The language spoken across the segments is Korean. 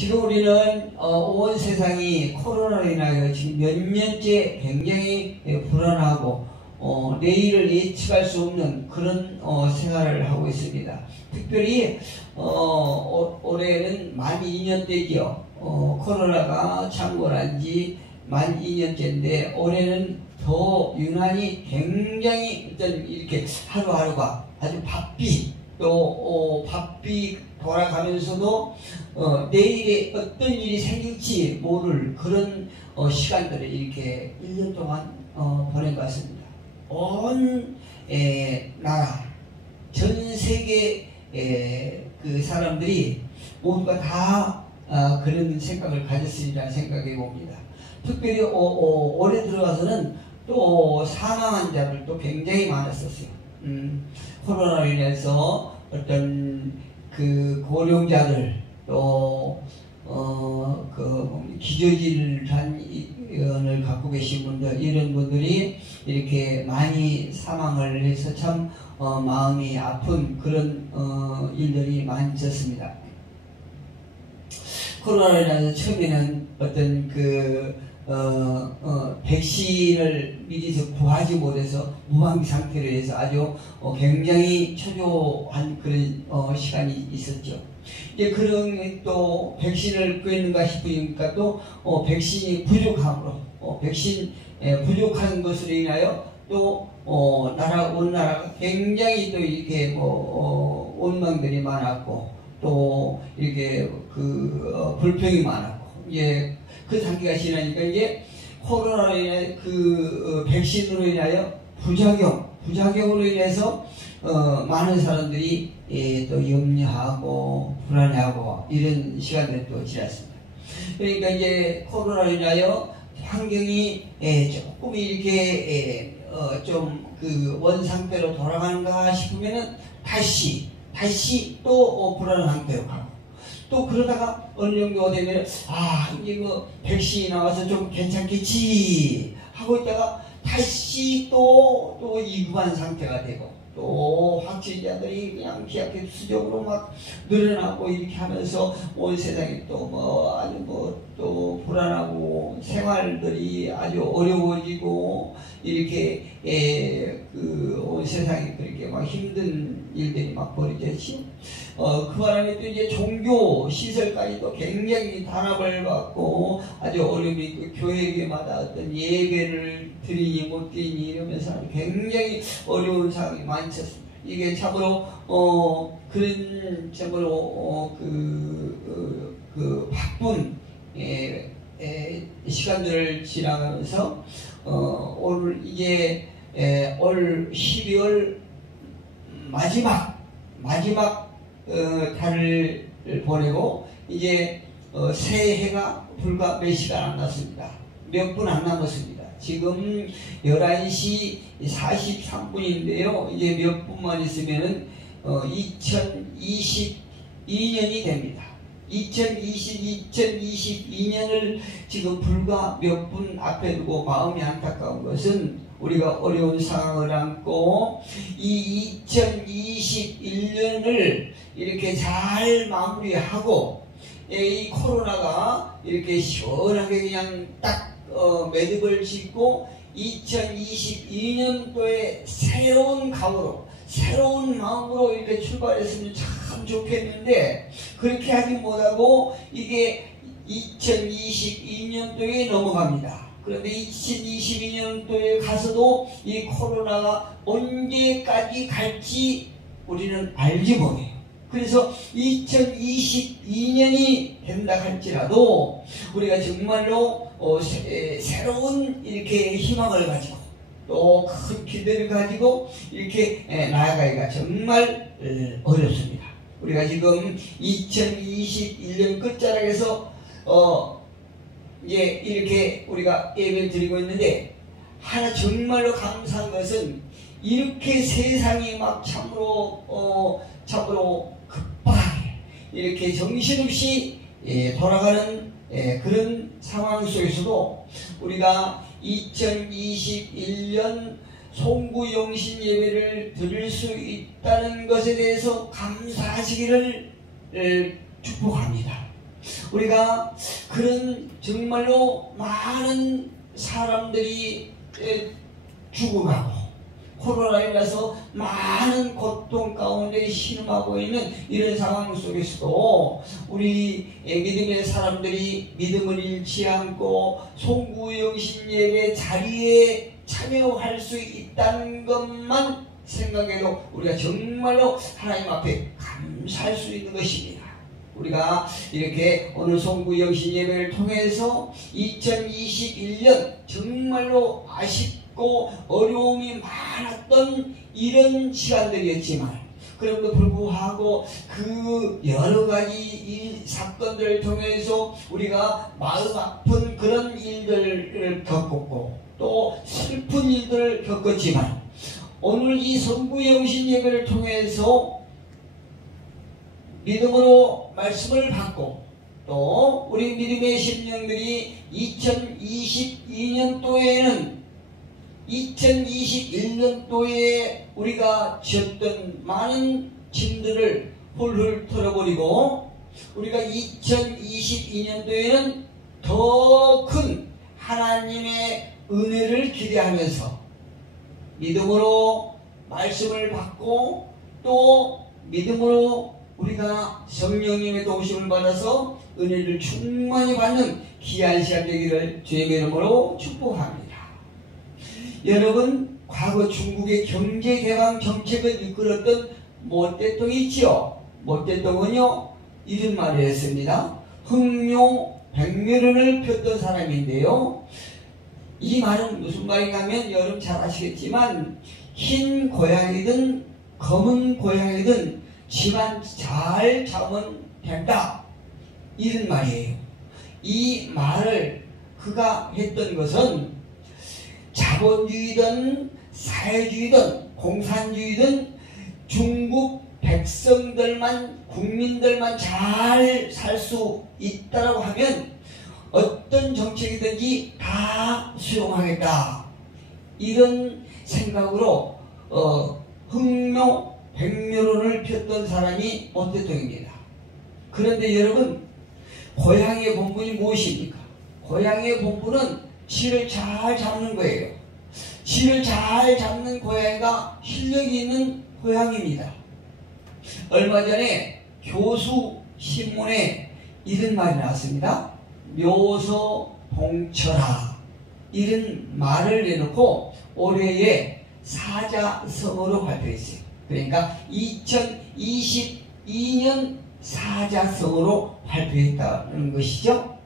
지금 우리는 온 세상이 코로나로 인하여 지금 몇 년째 굉장히 불안하고 내일을 예측할 수 없는 그런 생활을 하고 있습니다. 특별히 올해는 만 2년째죠. 코로나가 창궐한 지 만 2년째인데 올해는 더 유난히 굉장히 일단 이렇게 하루하루가 아주 바삐 또 바삐 돌아가면서도 내일에 어떤 일이 생길지 모를 그런 시간들을 이렇게 1년 동안 보낸 것 같습니다. 온 나라 전 세계 그 사람들이 모두가 다 그런 생각을 가졌으리라 생각해 봅니다. 특별히 올해 들어가서는 또 사망한 자들도 굉장히 많았었어요. 코로나로 인해서 어떤 그 고령자들 또 기저질환을 갖고 계신 분들 이런 분들이 이렇게 많이 사망을 해서 참 마음이 아픈 그런 일들이 많이 있었습니다. 코로나로 인해서 처음에는 어떤 백신을 미리서 구하지 못해서 무방비 상태로 해서 아주 굉장히 초조한 그런 시간이 있었죠. 이제 그런 또 백신을 구했는가 싶으니까 또 백신이 부족함으로 백신 부족한 것으로 인하여 또 온 나라가 굉장히 또 이렇게 원망들이 많았고 또 이렇게 불평이 많았고 이제 그 단계가 지나니까 이제 코로나로 인해 백신으로 인하여 부작용으로 인해서 많은 사람들이 또 염려하고 불안해하고 이런 시간들이 또 지났습니다. 그러니까 이제 코로나로 인하여 환경이 조금 이렇게 좀 원 상태로 돌아가는가 싶으면은 다시 또 불안한 상태로 가고 또 그러다가 어느 정도 되면 이제 백신이 나와서 좀 괜찮겠지 하고 있다가 다시 또 위급한 상태가 되고 또 확진자들이 그냥 기하급수적으로 막 늘어나고 이렇게 하면서 온 세상이 또 아주 또 불안하고 생활들이 아주 어려워지고 이렇게 온 세상이 그렇게 막 힘든 일들이 막 벌어졌죠. 그 바람에 또 이제 종교 시설까지도 굉장히 단합을 받고 아주 어려움이 있고 교회마다 어떤 예배를 드리니 못 드리니 이러면서 굉장히 어려운 상황이 많이 있었습니다. 이게 참으로 그런 참으로 바쁜 시간들을 지나가면서 올 이제 올 12월 마지막 달을 보내고 이제 새해가 불과 몇 시간 안 남았습니다. 몇 분 안 남았습니다. 지금 11시 43분인데요. 이제 몇 분만 있으면은 2022년이 됩니다. 2022년을 지금 불과 몇 분 앞에 두고 마음이 안타까운 것은 우리가 어려운 상황을 안고 이 2021년을 이렇게 잘 마무리하고 이 코로나가 이렇게 시원하게 그냥 딱 매듭을 짓고 2022년도에 새로운 각오로 새로운 마음으로 이렇게 출발했으면 참 좋겠는데 그렇게 하지 못하고 이게 2022년도에 넘어갑니다. 그런데 2022년도에 가서도 이 코로나가 언제까지 갈지 우리는 알지 못해요. 그래서 2022년이 된다 할지라도 우리가 정말로 새로운 이렇게 희망을 가지고 또 큰 기대를 가지고 이렇게 나아가기가 정말 어렵습니다. 우리가 지금 2021년 끝자락에서 이제 이렇게 우리가 예배를 드리고 있는데 하나 정말로 감사한 것은 이렇게 세상이 막 참으로 급하게 이렇게 정신없이 돌아가는 그런 상황 속에서도 우리가 2021년 송구영신 예배를 드릴 수 있다는 것에 대해서 감사하시기를 축복합니다. 우리가 그런 정말로 많은 사람들이 죽어가고 코로나에 인해서 많은 고통 가운데 신음하고 있는 이런 상황 속에서도 우리 믿음의 사람들이 믿음을 잃지 않고 송구영신 예배 자리에 참여할 수 있다는 것만 생각해도 우리가 정말로 하나님 앞에 감사할 수 있는 것입니다. 우리가 이렇게 오늘 송구영신 예배를 통해서 2021년 정말로 아쉽고 어려움이 많았던 이런 시간들이었지만 그럼에도 불구하고 그 여러가지 사건들을 통해서 우리가 마음 아픈 그런 일들을 겪었고 또 슬픈 일들을 겪었지만 오늘 이 송구영신 예배를 통해서 믿음으로 말씀을 받고 또 우리 믿음의 심령들이 2021년도에 우리가 지었던 많은 짐들을 훌훌 털어버리고 우리가 2022년도에는 더 큰 하나님의 은혜를 기대하면서 믿음으로 말씀을 받고 또 믿음으로 우리가 성령님의 도우심을 받아서 은혜를 충만히 받는 귀한 시간 되기를 주의 이름으로 축복합니다. 여러분, 과거 중국의 경제개방 정책을 이끌었던 모 대통령이 있지요. 모 대통령은요 이런 말을 했습니다. 흑묘 백묘론을 폈던 사람인데요, 이 말은 무슨 말인가면 여러분 잘 아시겠지만 흰 고양이든 검은 고양이든 집안 잘 잡으면 된다, 이런 말이에요. 이 말을 그가 했던 것은 자본주의든 사회주의든 공산주의든 중국 백성들만 국민들만 잘 살 수 있다라고 하면 어떤 정책이든지 다 수용하겠다, 이런 생각으로 흑묘 백묘론을 폈던 사람이 모 대통령입니다. 그런데 여러분, 고양이의 본분이 무엇입니까? 고양이의 본분은 쥐를 잘 잡는 거예요. 쥐를 잘 잡는 고양이가 실력이 있는 고양이입니다. 얼마 전에 교수 신문에 이런 말이 나왔습니다. 묘소 동철아, 이런 말을 내놓고 올해의 사자성어로 발표했어요. 그러니까 2022년 사자성어로 발표했다는 것이죠.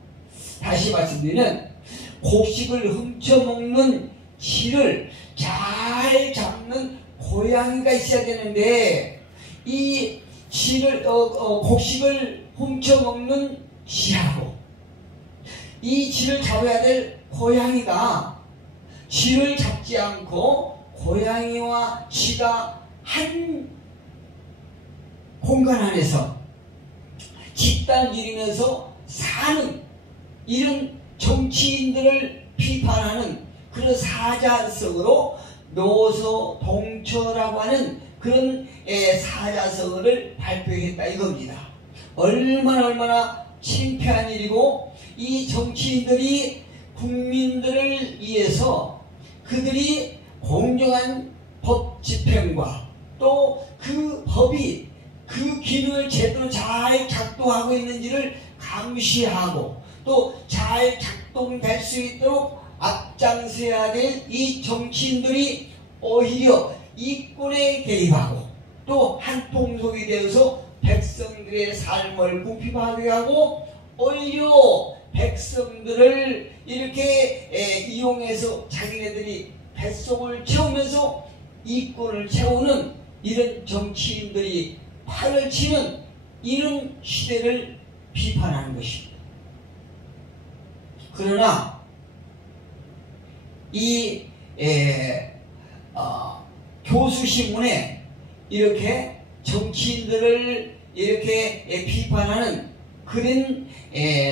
다시 말씀드리면 곡식을 훔쳐먹는 쥐를 잘 잡는 고양이가 있어야 되는데 이 쥐를 곡식을 훔쳐먹는 쥐하고 이 쥐를 잡아야 될 고양이가 쥐를 잡지 않고 고양이와 쥐가 한 공간 안에서 집단 기르면서 사는 이런 정치인들을 비판하는 그런 사자성어로 묘소 동처라고 하는 그런 사자성어를 발표했다 이겁니다. 얼마나 창피한 일이고, 이 정치인들이 국민들을 위해서 그들이 공정한 법 집행과 또 그 법이 그 기능을 제대로 잘 작동하고 있는지를 감시하고 또 잘 작동될 수 있도록 앞장서야 될 이 정치인들이 오히려 이권에 개입하고 또 한통속이 되어서 백성들의 삶을 부패하게 하고 오히려 백성들을 이렇게 이용해서 자기네들이 뱃속을 채우면서 이권을 채우는 이런 정치인들이 팔을 치는 이런 시대를 비판하는 것입니다. 그러나 이 교수신문에 이렇게 정치인들을 이렇게 비판하는 그런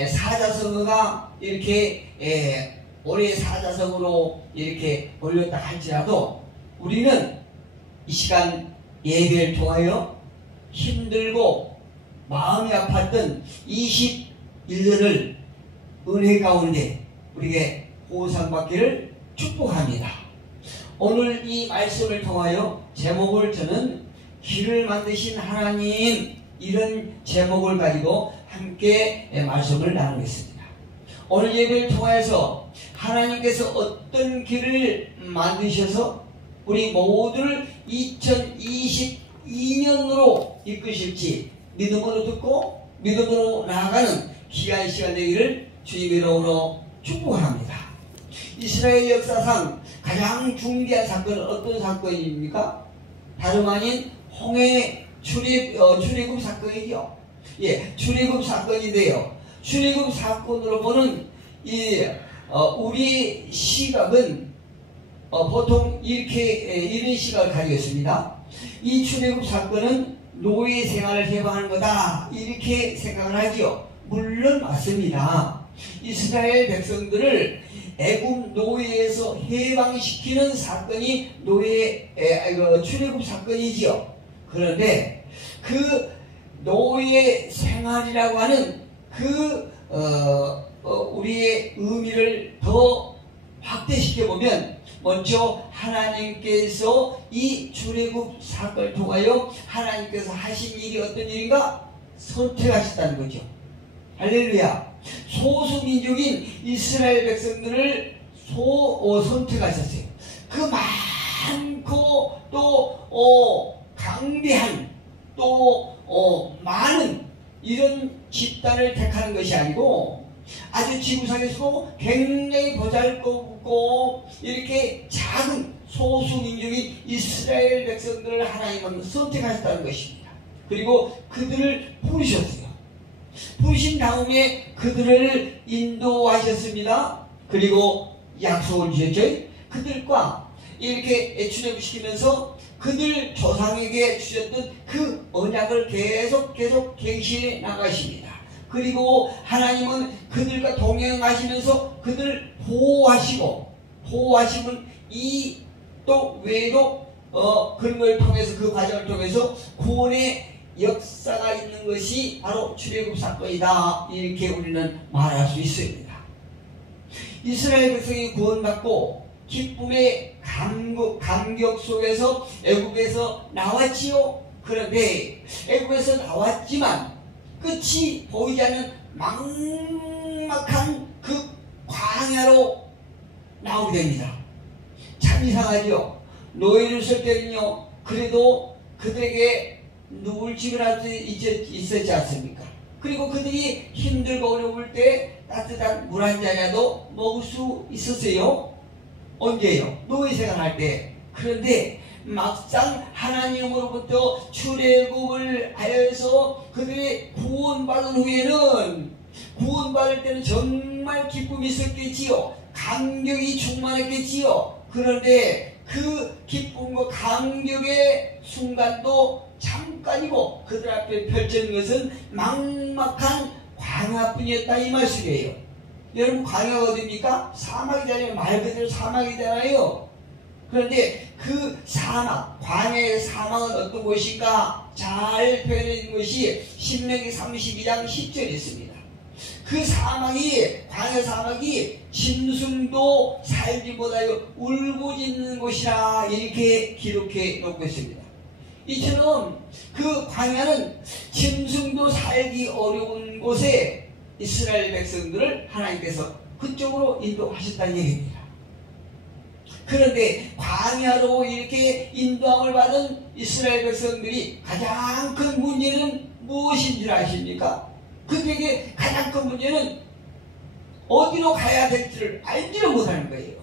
사자성어가 이렇게 올해 사자성어로 이렇게 올렸다 할지라도 우리는 이 시간 예배를 통하여 힘들고 마음이 아팠던 1년을 은혜 가운데 우리에게 보상받기를 축복합니다. 오늘 이 말씀을 통하여 제목을 저는 길을 만드신 하나님, 이런 제목을 가지고 함께 말씀을 나누겠습니다. 오늘 예배를 통해서 하나님께서 어떤 길을 만드셔서 우리 모두를 2022년으로 이끄실지 믿음으로 듣고 믿음으로 나아가는 귀한 시간 되기를 주님의 이름으로 축복합니다. 이스라엘 역사상 가장 중대한 사건은 어떤 사건입니까? 다름 아닌 홍해 출애굽 사건이죠. 예, 출애굽 사건인데요. 출애굽 사건으로 보는 우리 시각은 보통 이런 시각을 가지고 있습니다. 이 출애굽 사건은 노예 생활을 해방하는 거다, 이렇게 생각을 하죠. 물론 맞습니다. 이스라엘 백성들을 애굽 노예에서 해방시키는 사건이 출애굽 사건이지요. 그런데 그 노예 생활이라고 하는 우리의 의미를 더 확대시켜 보면, 먼저 하나님께서 이 출애굽 사건을 통하여 하나님께서 하신 일이 어떤 일인가? 선택하셨다는 거죠. 할렐루야. 소수민족인 이스라엘 백성들을 선택하셨어요. 그 많고 또 강대한 또 많은 이런 집단을 택하는 것이 아니고, 아주 지구상에서도 굉장히 보잘것없고 이렇게 작은 소수민족인 이스라엘 백성들을 하나님은 선택하셨다는 것입니다. 그리고 그들을 부르셨어요. 부르신 다음에 그들을 인도하셨습니다. 그리고 약속을 주셨죠. 그들과 이렇게 출애굽시키면서 그들 조상에게 주셨던 그 언약을 계속 갱신해 나가십니다. 그리고 하나님은 그들과 동행하시면서 그들을 보호하시면 이 또 외에도 그런 걸 통해서, 그 과정을 통해서 구원의 역사가 있는 것이 바로 출애굽 사건이다, 이렇게 우리는 말할 수 있습니다. 이스라엘 백성이 구원받고 기쁨의 감격 속에서 애굽에서 나왔지요. 그런데 애굽에서 나왔지만 끝이 보이지 않는 막막한 그 광야로 나오게 됩니다. 참 이상하죠. 노예를 쓸 때는요, 그래도 그들에게 누울 집을 할 수 있었지 않습니까? 그리고 그들이 힘들고 어려울 때 따뜻한 물 한 잔이라도 먹을 수 있었어요. 언제요? 노예 생활할 때. 그런데 막상 하나님으로부터 출애굽을 하여서 그들이 구원받은 후에는, 구원받을 때는 정말 기쁨이 있었겠지요. 감격이 충만했겠지요. 그런데 그 기쁨과 감격의 순간도 잠깐이고 그들 앞에 펼쳐진 것은 막막한 광야뿐이었다, 이 말씀이에요. 여러분, 광야가 어디입니까? 사막이잖아요. 말 그대로 사막이잖아요. 그런데 그 사막, 광야의 사막은 어떤 곳인가? 잘 표현된 것이 신명기 32장 10절에 있습니다. 그 사막이, 광야 사막이 짐승도 살지 못하여 울부짖는 곳이라, 이렇게 기록해 놓고 있습니다. 이처럼 그 광야는 짐승도 살기 어려운 곳에 이스라엘 백성들을 하나님께서 그쪽으로 인도하셨다는 얘기입니다. 그런데 광야로 이렇게 인도함을 받은 이스라엘 백성들이 가장 큰 문제는 무엇인 줄 아십니까? 그들에게 가장 큰 문제는 어디로 가야 될지를 알지를 못하는 거예요.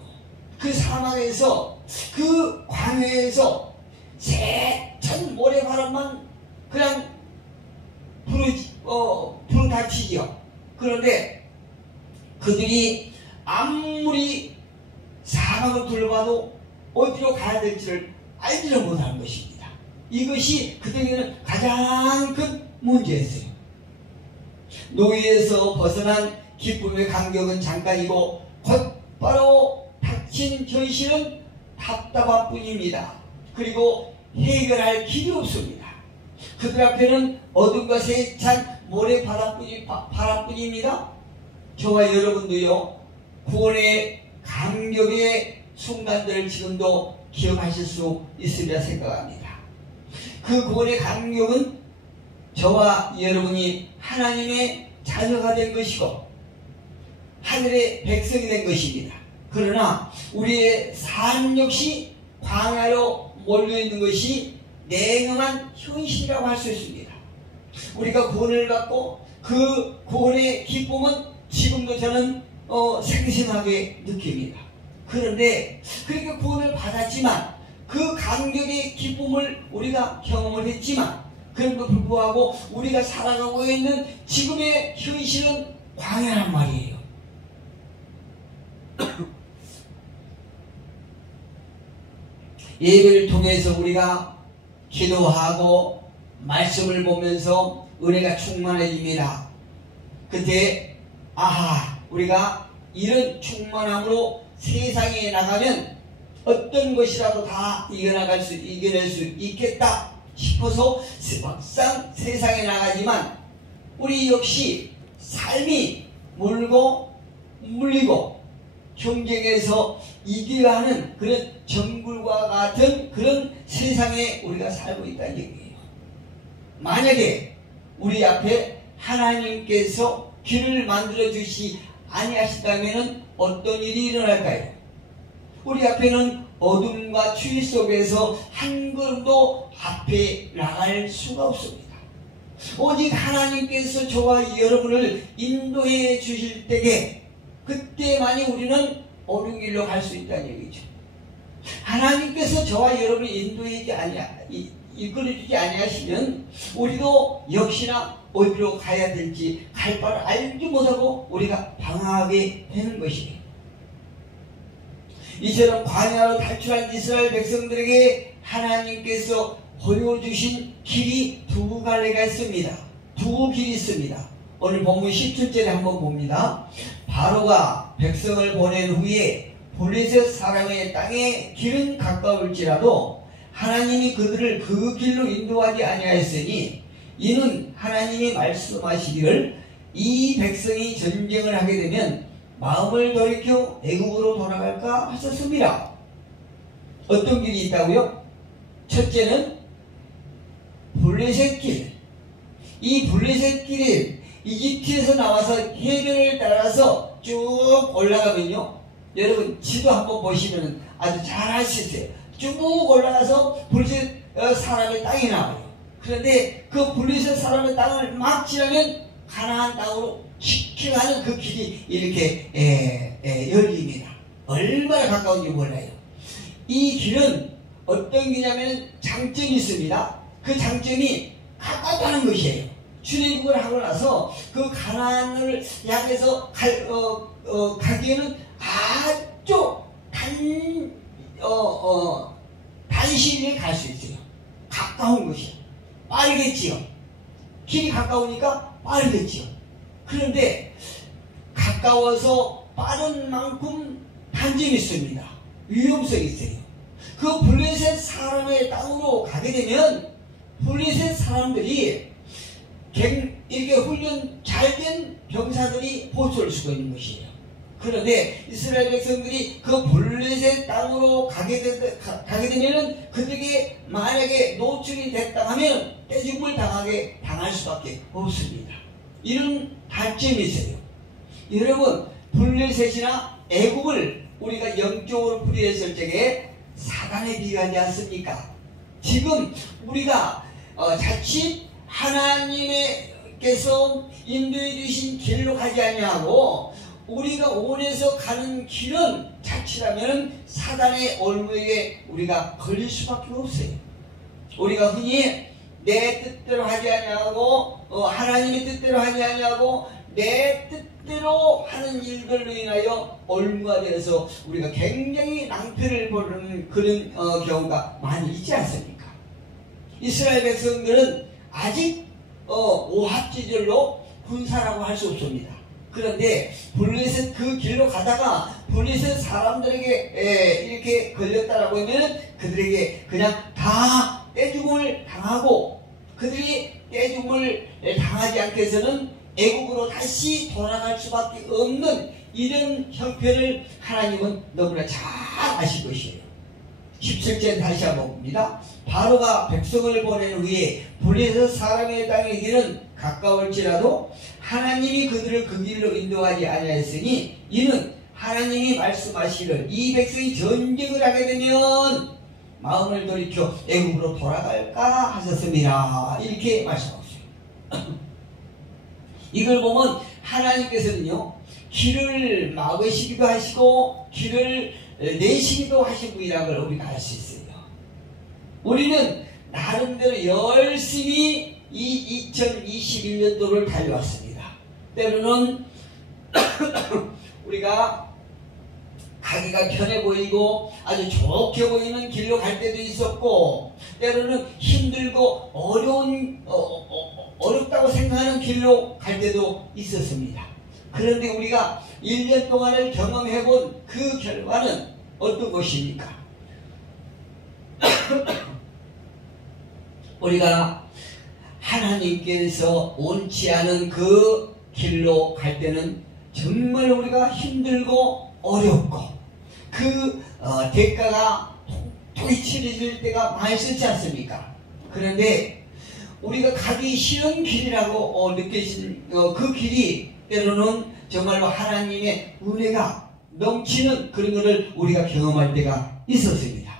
그 사막에서, 그 광야에서 세찬 모래바람만 그냥 불어닥치죠. 그런데 그들이 아무리 사막을 둘러봐도 어디로 가야 될지를 알지를 못하는 것입니다. 이것이 그들에게는 가장 큰 문제였어요. 노예에서 벗어난 기쁨의 감격은 잠깐이고 곧바로 닥친 현실은 답답한 뿐입니다. 그리고 해결할 길이 없습니다. 그들 앞에는 어둠과 세찬 모래바람뿐입니다. 저와 여러분도요, 구원의 감격의 순간들을 지금도 기억하실 수 있으리라 생각합니다. 그 구원의 감격은 저와 여러분이 하나님의 자녀가 된 것이고 하늘의 백성이 된 것입니다. 그러나 우리의 삶 역시 광야로 몰려있는 것이 냉엄한 현실이라고 할 수 있습니다. 우리가 구원을 받고 그 구원의 기쁨은 지금도 저는 생생하게 느낍니다. 그런데 그렇게 구원을 받았지만 그 감격의 기쁨을 우리가 경험을 했지만 그럼에도 불구하고 우리가 살아가고 있는 지금의 현실은 광야란 말이에요. 예배를 통해서 우리가 기도하고 말씀을 보면서 은혜가 충만해집니다. 그때 우리가 이런 충만함으로 세상에 나가면 어떤 것이라도 다 이겨낼 수 있겠다 싶어서 막상 세상에 나가지만 우리 역시 삶이 물리고 경쟁에서 이겨야 하는 그런 정글과 같은 그런 세상에 우리가 살고 있다는 얘기예요. 만약에 우리 앞에 하나님께서 길을 만들어 주시 아니하신다면 어떤 일이 일어날까요? 우리 앞에는 어둠과 추위 속에서 한 걸음도 앞에 나갈 수가 없습니다. 오직 하나님께서 저와 여러분을 인도해 주실 때에 그때만이 우리는 옳은 길로 갈 수 있다는 얘기죠. 하나님께서 저와 여러분을 이끌어주지 아니하시면 우리도 역시나 어디로 가야 될지 갈 바를 알지 못하고 우리가 방황하게 되는 것이에요. 이처럼 광야로 탈출한 이스라엘 백성들에게 하나님께서 보여주신 길이 두 갈래가 있습니다. 두 길이 있습니다. 오늘 본문 17절에 한번 봅니다. 바로가 백성을 보낸 후에 블레셋 사람의 땅에 길은 가까울지라도 하나님이 그들을 그 길로 인도하지 아니하였으니 이는 하나님이 말씀하시기를 이 백성이 전쟁을 하게 되면 마음을 돌이켜 애국으로 돌아갈까 하셨습니다. 어떤 길이 있다고요? 첫째는 블레셋 길. 이 블레셋 길이 이집트에서 나와서 해변을 따라서 쭉 올라가면요, 여러분 지도 한번 보시면 아주 잘 알 수 있어요. 쭉 올라가서 블레셋 사람의 땅이 나와요. 그런데 그 블레셋 사람의 땅을 막 지나면 가나안 땅으로 깊게 가는 그 길이 이렇게 열립니다. 얼마나 가까운지 몰라요. 이 길은 어떤 길이냐면 장점이 있습니다. 그 장점이 가깝다는 것이에요. 출애굽을 하고 나서 그 가나안을 향해서 가기에는 아주 단시일에 갈 수 있어요. 가까운 것이요. 빠르겠지요. 길이 가까우니까 빠르겠지요. 그런데 가까워서 빠른 만큼 단점이 있습니다. 위험성이 있어요. 그 블레셋 사람의 땅으로 가게 되면 블레셋 사람들이 이렇게 훈련 잘된 병사들이 보초를 쓰고 있는 것이에요. 그런데 이스라엘 백성들이 그 블레셋 땅으로 가게 되면 그들에게 만약에 노출이 됐다 하면 떼죽음을 당할 수밖에 없습니다. 이런 단점이 있어요. 여러분, 블레셋이나 애국을 우리가 영적으로 풀이했을 적에 사단에 비유하지 않습니까? 지금 우리가 자칫 하나님께서 인도해 주신 길로 가지 아니하고 우리가 원해서 가는 길은 자칫하면 사단의 올무에게 우리가 걸릴 수밖에 없어요. 우리가 흔히 내 뜻대로 하지 아니하고 하나님의 뜻대로 하지 아니하고 내 뜻대로 하는 일들로 인하여 올무가 되어서 우리가 굉장히 낭패를 보는 그런 경우가 많이 있지 않습니까? 이스라엘 백성들은 아직 오합지졸로 군사라고 할 수 없습니다. 그런데 블레셋 그 길로 가다가 블레셋 사람들에게 이렇게 걸렸다라고 하면 그들에게 그냥 다 떼죽음을 당하고 그들이 떼죽음을 당하지 않게 해서는 애국으로 다시 돌아갈 수밖에 없는 이런 형편을 하나님은 너무나 잘 아실 것이에요. 17절 다시 한번 봅니다. 바로가 백성을 보낸 후에 블레셋 사람의 땅에 이르기는 가까울지라도 하나님이 그들을 그 길로 인도하지 아니하였으니 이는 하나님이 말씀하시기를 이 백성이 전쟁을 하게 되면 마음을 돌이켜 애국으로 돌아갈까 하셨습니다. 이렇게 말씀하고 있어요. 이걸 보면 하나님께서는요, 길을 막으시기도 하시고 길을 내시기도 하신 분이라는 걸 우리가 알 수 있어요. 우리는 나름대로 열심히 이 2021년도를 달려왔습니다. 때로는 우리가 가기가 편해 보이고 아주 좋게 보이는 길로 갈 때도 있었고, 때로는 힘들고 어렵다고 생각하는 길로 갈 때도 있었습니다. 그런데 우리가 1년 동안을 경험해본 그 결과는 어떤 것입니까? 우리가 하나님께서 원치 않은 그 길로 갈 때는 정말 우리가 힘들고 어렵고 그 대가가 통통이 치러질 때가 많이 있지 않습니까? 그런데 우리가 가기 싫은 길이라고 느껴진 그 길이 때로는 정말로 하나님의 은혜가 넘치는 그런 것을 우리가 경험할 때가 있었습니다.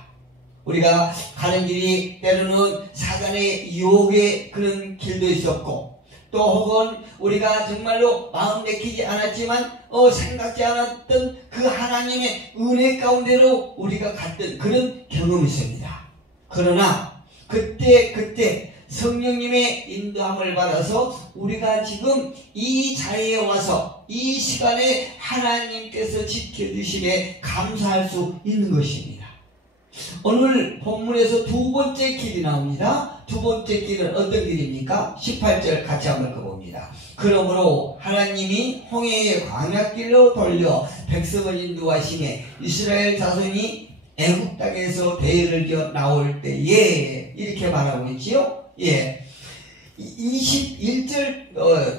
우리가 가는 길이 때로는 사단의 유혹의 그런 길도 있었고, 또 혹은 우리가 정말로 마음 내키지 않았지만 생각지 않았던 그 하나님의 은혜 가운데로 우리가 갔던 그런 경험이 있습니다. 그러나 그때 성령님의 인도함을 받아서 우리가 지금 이 자리에 와서 이 시간에 하나님께서 지켜주심에 감사할 수 있는 것입니다. 오늘 본문에서 두 번째 길이 나옵니다. 두 번째 길은 어떤 길입니까? 18절 같이 한번 읽어봅니다. 그러므로 하나님이 홍해의 광야길로 돌려 백성을 인도하시매 이스라엘 자손이 애굽 땅에서 대를 지어 나올 때에, 이렇게 말하고 있지요. 예, 21절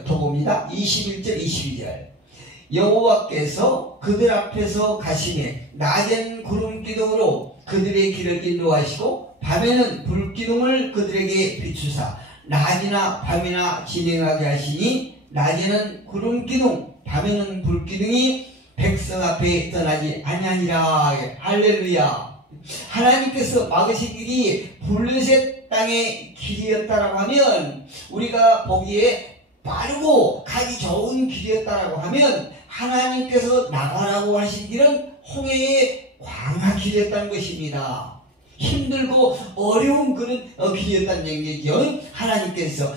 더 봅니다. 21절 22절 여호와께서 그들 앞에서 가시매 낮엔 구름 기둥으로 그들의 길을 인도하시고 밤에는 불기둥을 그들에게 비추사 낮이나 밤이나 진행하게 하시니 낮에는 구름 기둥 밤에는 불기둥이 백성 앞에 떠나지 아니하니라. 할렐루야. 하나님께서 막으신 길이 블레셋 땅의 길이었다라고 하면, 우리가 보기에 빠르고 가기 좋은 길이었다라고 하면, 하나님께서 나가라고 하신 길은 홍해의 광야 길이었다는 것입니다. 힘들고 어려운 그런 길이었다는 얘기죠. 하나님께서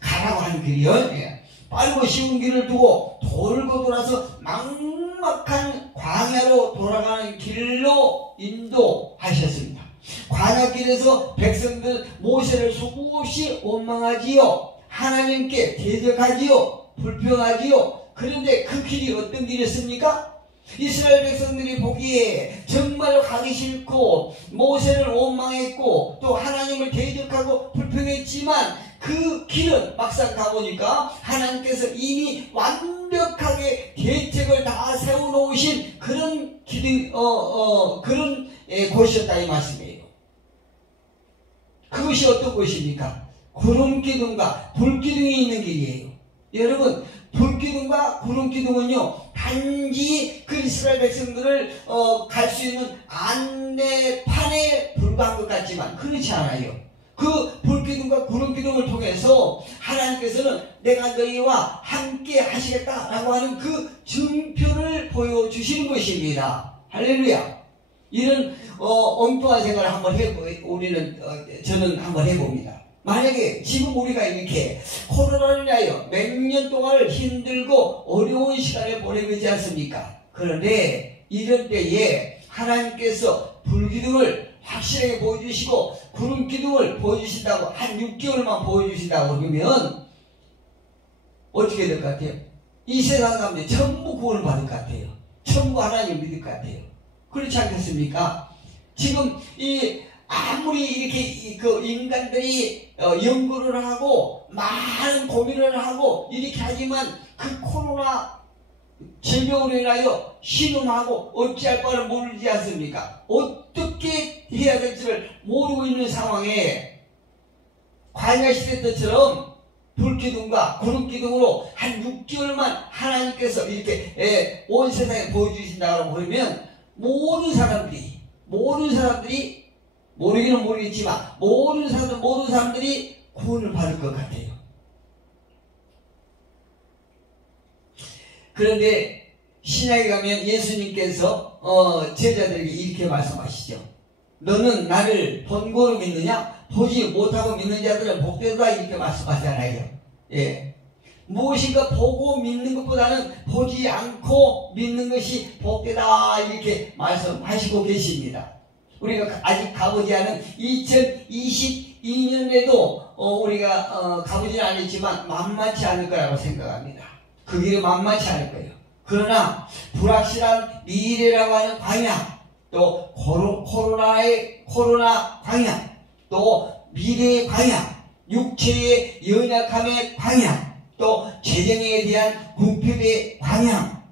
가라고 하는 길이요. 예. 빠르고 쉬운 길을 두고 돌고 돌아서 막막한 광야로 돌아가는 길로 인도하셨습니다. 광야길에서 백성들 모세를 수없이 원망하지요. 하나님께 대적하지요. 불평하지요. 그런데 그 길이 어떤 길이었습니까? 이스라엘 백성들이 보기에 정말로 가기 싫고 모세를 원망했고 또 하나님을 대적하고 불평했지만, 그 길은 막상 가보니까 하나님께서 이미 완벽하게 계책을 다 세워놓으신 그런 길이 그런 곳이었다 이 말씀이에요. 그것이 어떤 곳입니까? 구름기둥과 불기둥이 있는 길이에요. 여러분, 불기둥과 구름기둥은요, 단지 그 이스라엘 백성들을 갈 수 있는 안내판에 불과한 것 같지만 그렇지 않아요. 그 불기둥과 구름기둥을 통해서 하나님께서는 내가 너희와 함께 하시겠다라고 하는 그 증표를 보여주시는 것입니다. 할렐루야. 이런 엉뚱한 생각을 한번 저는 한번 해봅니다. 만약에 지금 우리가 이렇게 코로나로 인하여 몇 년 동안을 힘들고 어려운 시간을 보내고 있지 않습니까? 그런데 이런 때에 하나님께서 불기둥을 확실하게 보여주시고 구름기둥을 보여주신다고, 한 6개월만 보여주신다고 그러면 어떻게 될 것 같아요? 이 세상 사람들이 전부 구원을 받을 것 같아요. 전부 하나님을 믿을 것 같아요. 그렇지 않겠습니까? 지금 이 아무리 이렇게 그 인간들이 연구를 하고 많은 고민을 하고 이렇게 하지만 그 코로나 질병으로 인하여 신음하고 어찌할 바를 모르지 않습니까? 어떻게 해야 될지를 모르고 있는 상황에 광야 시대 때처럼 불기둥과 구름기둥으로 한 6개월만 하나님께서 이렇게 온 세상에 보여주신다고 그러면 모든 사람들이 모르기는 모르겠지만 모든 사람들이 구원을 받을 것 같아요. 그런데 신약에 가면 예수님께서 제자들에게 이렇게 말씀하시죠. 너는 나를 본고로 믿느냐? 보지 못하고 믿는 자들은 복되다 이렇게 말씀하잖아요. 예. 무엇인가 보고 믿는 것보다는 보지 않고 믿는 것이 복되다 이렇게 말씀하시고 계십니다. 우리가 아직 가보지 않은 2022년에도 우리가 가보지는 않았지만 만만치 않을 거라고 생각합니다. 그 길이 만만치 않을 거예요. 그러나 불확실한 미래라고 하는 광야, 또 코로나 광야, 또 미래의 광야, 육체의 연약함의 광야, 또 재정에 대한 궁핍의 광야,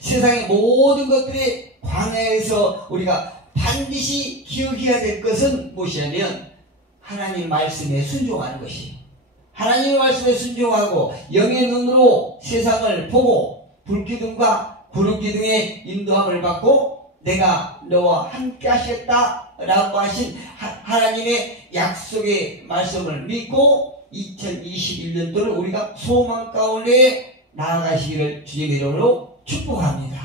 세상의 모든 것들의 광야에서 우리가 반드시 기억해야 될 것은 무엇이냐면 하나님 말씀에 순종하는 것이에요. 하나님의 말씀에 순종하고 영의 눈으로 세상을 보고 불기둥과 구름기둥의 인도함을 받고 내가 너와 함께 하시겠다 라고 하신 하나님의 약속의 말씀을 믿고 2021년도를 우리가 소망 가운데 나아가시기를 주님의 이름으로 축복합니다.